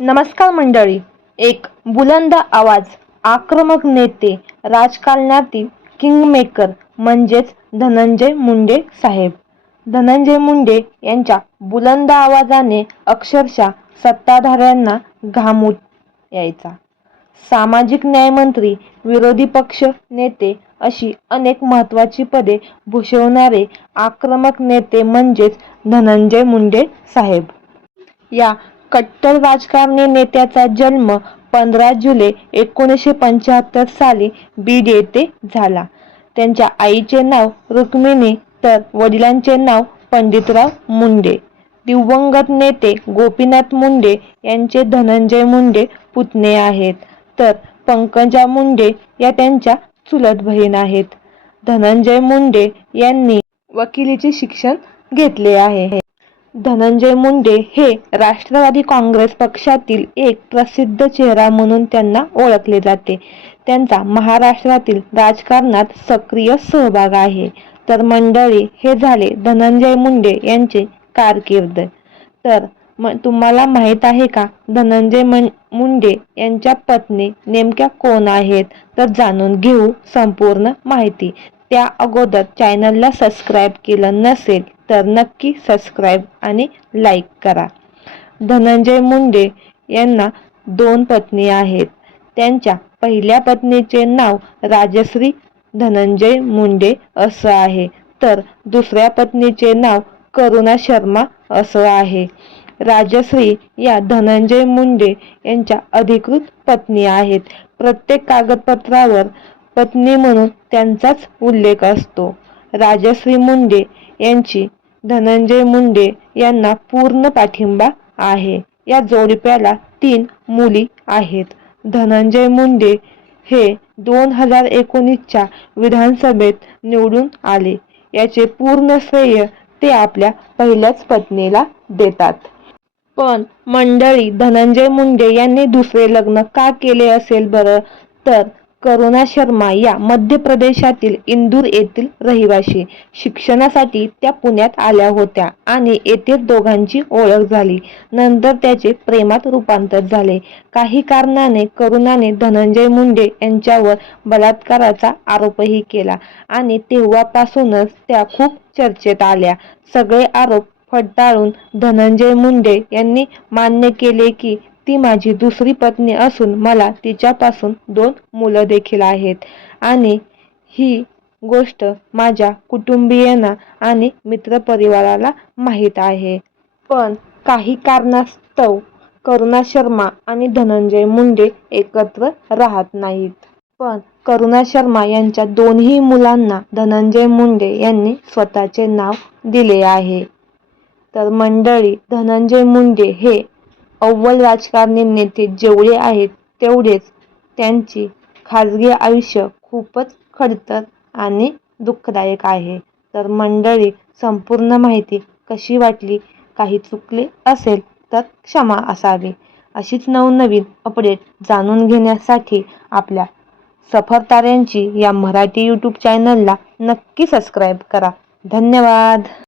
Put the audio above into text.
नमस्कार मंडळी. एक बुलंद आवाज. आक्रमक नेते राजकारणातील किंगमेकर म्हणजेच धनंजय मुंडे साहेब. धनंजय मुंडे यांच्या बुलंद आवाजाने अक्षरशः सत्ताधाऱ्यांना घामूट यायचा. सामाजिक न्यायमंत्री विरोधी पक्ष नेते अशी अनेक महत्त्वाची पदे भूषवणारे आक्रमक नेते म्हणजेच धनंजय मुंडे साहेब. या कट्टर राजकारणी नेत्याचा जन्म पंधरा जुलै एकोणीसशे पंच्याहत्तर साली बीड येथे झाला. त्यांच्या आईचे नाव रुक्मिणी तर वडिलांचे नाव पंडितराव मुंडे. दिवंगत नेते गोपीनाथ मुंडे यांचे धनंजय मुंडे पुतणे आहेत. तर पंकजा मुंडे या त्यांच्या चुलत बहीण आहेत. धनंजय मुंडे यांनी वकिलीचे शिक्षण घेतले आहे. धनंजय मुंडे हे राष्ट्रवादी काँग्रेस पक्षातील एक प्रसिद्ध चेहरा म्हणून त्यांना ओळखले जाते. त्यांचा महाराष्ट्रातील राजकारणात सक्रिय सहभाग आहे. तर मंडळी हे झाले धनंजय मुंडे यांचे कारकीर्द. तर म तुम्हाला माहीत आहे का धनंजय मुंडे यांच्या पत्नी नेमक्या कोण आहेत? तर जाणून घेऊ संपूर्ण माहिती. त्या अगोदर चॅनलला सबस्क्राईब केलं नसेल तर नक्की सबस्क्राईब आणि लाईक करा. धनंजय मुंडे यांना दोन पत्नी आहेत. त्यांच्या पहिल्या पत्नीचे नाव राजश्री धनंजय मुंडे असं आहे. तर दुसऱ्या पत्नीचे नाव करुणा शर्मा असं आहे. राजश्री या धनंजय मुंडे यांच्या अधिकृत पत्नी आहेत. प्रत्येक कागदपत्रावर पत्नी म्हणून त्यांचाच उल्लेख असतो. राजश्री मुंडे यांची धनंजय मुंडे यांना पूर्ण पाठिंबा आहे. या जोडप्याला तीन मुली आहेत. धनंजय मुंडे हे दोन हजार एकोणीसच्या विधानसभेत निवडून आले. याचे पूर्ण श्रेय ते आपल्या पहिल्याच पत्नीला देतात. पण मंडळी धनंजय मुंडे यांनी दुसरे लग्न का केले असेल बरं? तर करुणा शर्मा या मध्य प्रदेशातील इंदूर येथील रहिवाशी शिक्षणासाठी त्या पुण्यात आल्या होत्या आणि येथेच दोघांची ओळख झाली. नंतर त्याचे प्रेमात रूपांतर झाले. काही कारणाने करुणाने धनंजय मुंडे यांच्यावर बलात्काराचा आरोपही केला आणि तेव्हापासूनच त्या खूप चर्चेत आल्या. सगळे आरोप फडताळून धनंजय मुंडे यांनी मान्य केले की ती माझी दुसरी पत्नी असून मला तिच्यापासून दोन मुलं देखील आहेत. आणि ही गोष्ट माझ्या कुटुंबीयांना आणि मित्रपरिवाराला माहीत आहे. पण काही कारणास्तव करुणा शर्मा आणि धनंजय मुंडे एकत्र राहत नाहीत. पण करुणा शर्मा यांच्या दोन्ही मुलांना धनंजय मुंडे यांनी स्वतःचे नाव दिले आहे. तर मंडळी धनंजय मुंडे हे अव्वल राजकारणी नेते जेवढे आहेत तेवढेच त्यांची खाजगी आयुष्य खूपच खडतर आणि दुःखदायक आहे. तर मंडळी संपूर्ण माहिती कशी वाटली? काही चुकले असेल तर क्षमा असावी. अशीच नवनवीन अपडेट जाणून घेण्यासाठी आपल्या सफर ताऱ्यांची या मराठी यूट्यूब चॅनलला नक्की सबस्क्राईब करा. धन्यवाद!